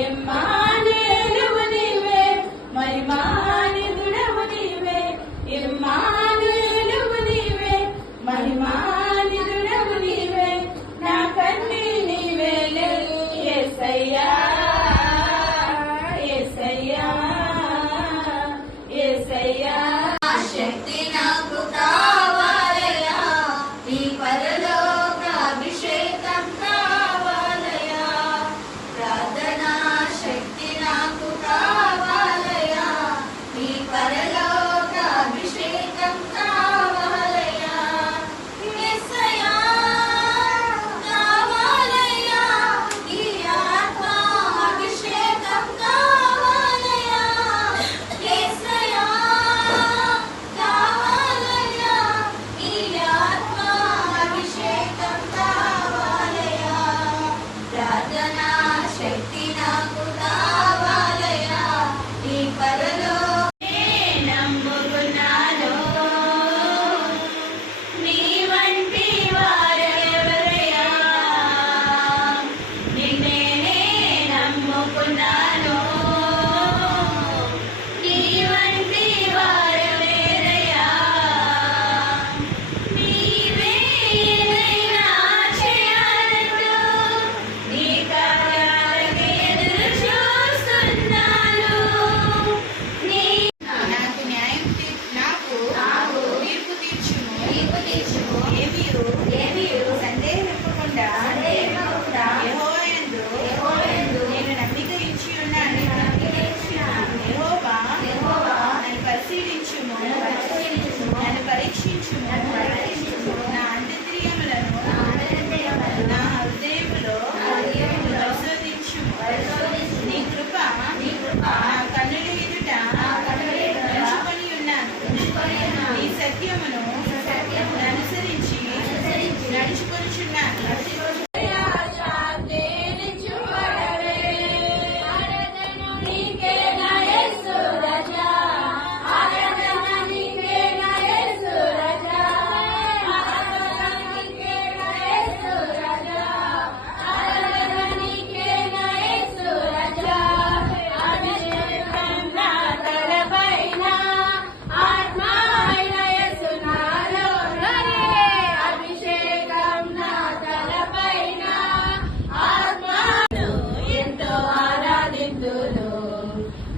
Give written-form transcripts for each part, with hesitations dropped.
ఇమ్మానుయేలువు నీవే, మహిమానిధుడవు నీవే. ఇమ్మానుయేలువు నీవే, మహిమానిధుడవు నీవే. నా కన్నీ నీవేలే యేసయ్యా, యేసయ్యా, యేసయ్యా. శక్తి నాకు కావాలయ్యా, నీ పరలోక అభిషేకం కావాలయ్యా. ప్రార్థనా శక్తి నాకు కావాలయ్యా, నీ పరలోక అభిషేకం కావాలయ్యా. యేసయ్యా కావాలయ్యా, నీ ఆత్మ అభిషేకం కావాలయ్యా. యేసయ్యా కావాలయ్యా, నీ ఆత్మ అభిషేకం కావాలయ్యా. ప్రార్థనా శక్తి నాకు కావాలయ్యా, నీ పరలో నమ్ముకున్నాను, నీ వంటి వారెవరయ్యా. నిన్నే నమ్ముకున్నాను, నీ వంటి వారెవరయ్యా. నీవే ఏదైనా చేయాలంటూ నీ కార్యాలకే ఎదురు చూస్తున్నాను. నాకు న్యాయం నాకు తీర్పు తీర్చుము. ఏమీయు సందేహింపకుండా యెహోవాయందు నేను నమ్మిక ఇచ్చి ఉన్నాను. యెహోవా నన్ను పరిశీలించుము, నన్ను పరీక్షించుము. నా అంతర్యంద్రియములను నా హృదయములో పరిశోధించుము. నీ కృప నా కన్నుల ఎదుట ఉంచుకొని ఉన్నాను. నీ సత్యమును అనుసరించి నడుచుకొనుచున్నాను.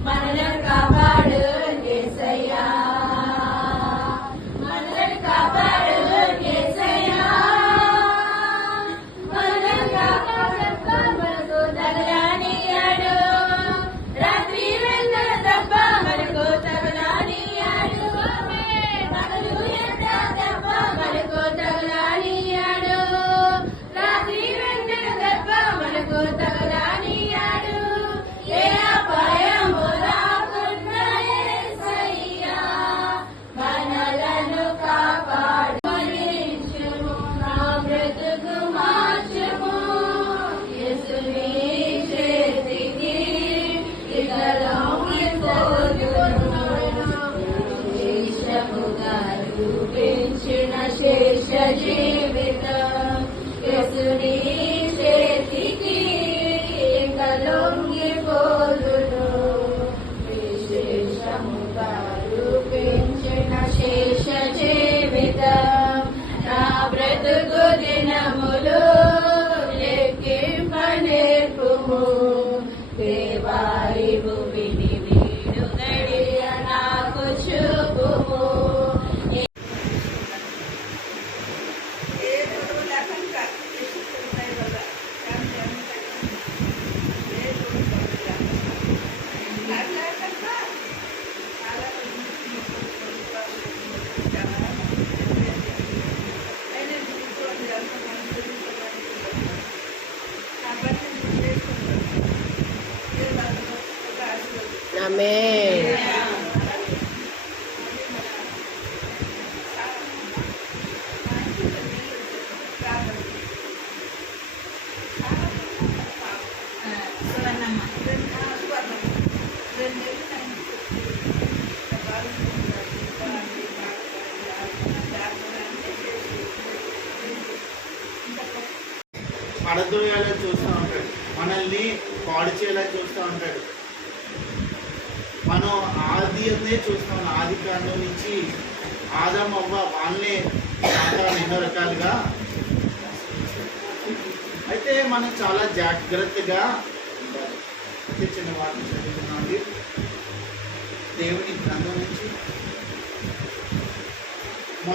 మనలను కాపాడు యేసయ్యా, మనలను కాపాడు యేసయ్యా. మనలను కాపాడు, మనకు తగలనియాడు. రాత్రి వెన్నెల తప్ప మనకు తగలనియాడు. పగలు ఎండ తప్ప మనకు తగలనియాడు. రాత్రి వెన్నెల తప్ప మనకు తగలనియాడు. ఏ అపాయము రాకుండా యేసయ్యా మనలను కాపాడు. మరించుము, నా బ్రతుకు మార్చుము. యేసుని చేతికి ఇక లొంగిపోదును. శేషముగా రూపించిన శేష జీవితం యేసుని చేతికి ఇక లొంగిపోదును. విశేషముగా రూపించిన శేష జీవితం నా బ్రతుకు దినములు లెక్కింపనేర్పుము. దేవారి భూమిని వీడు గడియ నాకు చూపుము. ఆమేన్. పడద్రోయాలో చూస్తూ ఉంటాడు. మనల్ని పాడు చేయాలని చూస్తూ ఉంటాడు. మనం ఆదినే చూస్తాం, ఆది కాండం నుంచి ఆదాము అవ్వ వాళ్ళనే సాతాను ఎన్నో రకాలుగా. అయితే మనం చాలా జాగ్రత్తగా ఉండాలి. అయితే చిన్న వాటిని చదువుతున్నాండి దేవుని గ్రంథం నుంచి.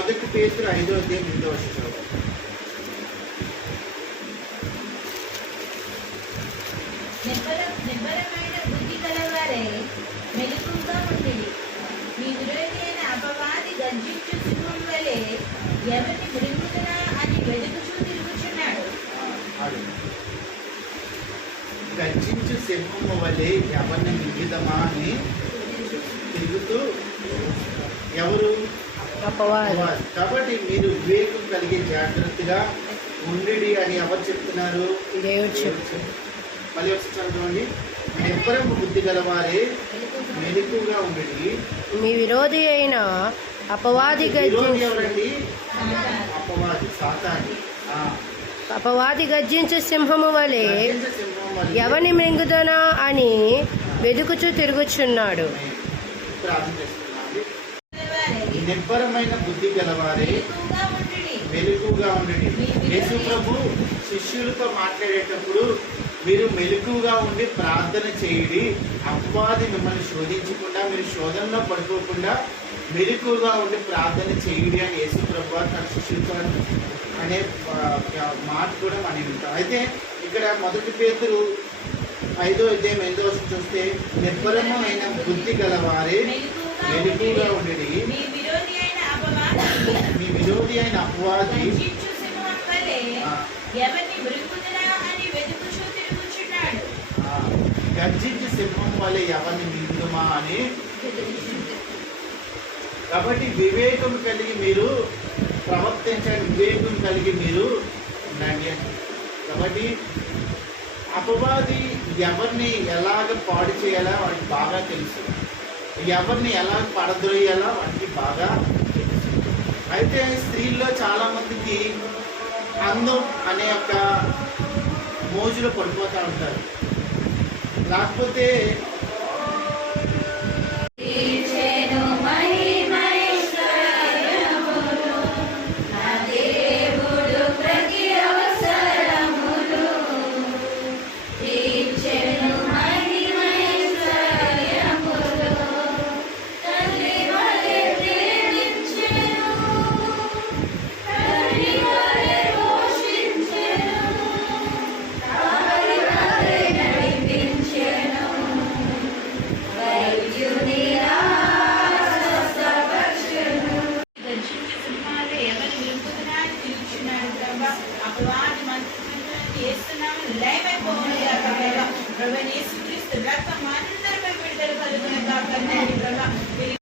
1 పేతురు 5వ అధ్యాయం 8వ వచనం. నిబ్బరమైన బుద్ధి గలవారే మెలకువగా ఉండిరి. మీ విరోధి అయిన అపవాది గర్జించు సింహం వలె ఎవరిని మృంగుదునా అని వెతుకుచూ తిరుగుచున్నాడు. గర్జించు సింహము వలె ఎవరిని మింగిదమా అని తిరుగుతూ. ఎవరు? అపవాది. కాబట్టి మీరు వివేకం కలిగి జాగ్రత్తగా ఉండి అని ఎవరు చెప్తున్నారు? దేవుడు చెప్తాడు. మళ్ళీ ఒకసారి చదవండి. నిబ్బరము బుద్ధి గలవారే మెలకువగా ఉండి. మీ విరోధి అయిన అపవాది విరోధి ఎవరండి? అపవాది, సాతాను. అపవాది గర్జించు సింహము వలె గర్జించు సింహం వలె ఎవని మృంగుదనా అని వెదుకుచూ తిరుగుచున్నాడు. ప్రార్థన చేస్తున్నామండి. నిబ్బరమైన బుద్ధి గలవారే మెలకువగా ఉండుడి. మెలకువగా ఉండండి. యేసు ప్రభు శిష్యులతో మాట్లాడేటప్పుడు మీరు మెలకువగా ఉండి ప్రార్థన చేయండి, అపవాది మిమ్మల్ని శోధించకుండా, మీరు శోధనలో పడిపోకుండా మెలకువగా ఉండి ప్రార్థన చేయండి అని యేసు ప్రభు తన శిష్యులతో అనే మాట కూడా మనం వింటాం. అయితే ఇక్కడ 1 పేతురు 5వ అధ్యాయం 8వ వచనం చూస్తే నిబ్బరమైన బుద్ధి గలవారే మెలకువగా ఉండండి. మీ విరోధి అయిన అపవాది మీ విరోధి అయిన అపవాది గర్జించు సింహం వలె ఎవరిని మృంగుదునా అని వెతుకుచూ తిరుగుచున్నాడు. గర్జించి సింహం వలె ఎవరిని మింగుమా అని. కాబట్టి వివేకం కలిగి మీరు ప్రవర్తించండి, వివేకం కలిగి మీరు ఉండండి. కాబట్టి అపవాది ఎవరిని ఎలాగ పాడు చేయాలో వాడికి బాగా తెలుసు, ఎవరిని ఎలా పడద్రోయాలో వాడికి బాగా తెలుసు. అయితే స్త్రీల్లో చాలామందికి అందం అనే ఒక మోజులో పడిపోతూ ఉంటారు. లేకపోతే అపవాది మంత్రులను చేస్తున్నాము లయమైపోవాలి. ప్రభు యేసుక్రీస్తు రక్తం అందరిపై విడుదల కలుగును గాక. ప్రభు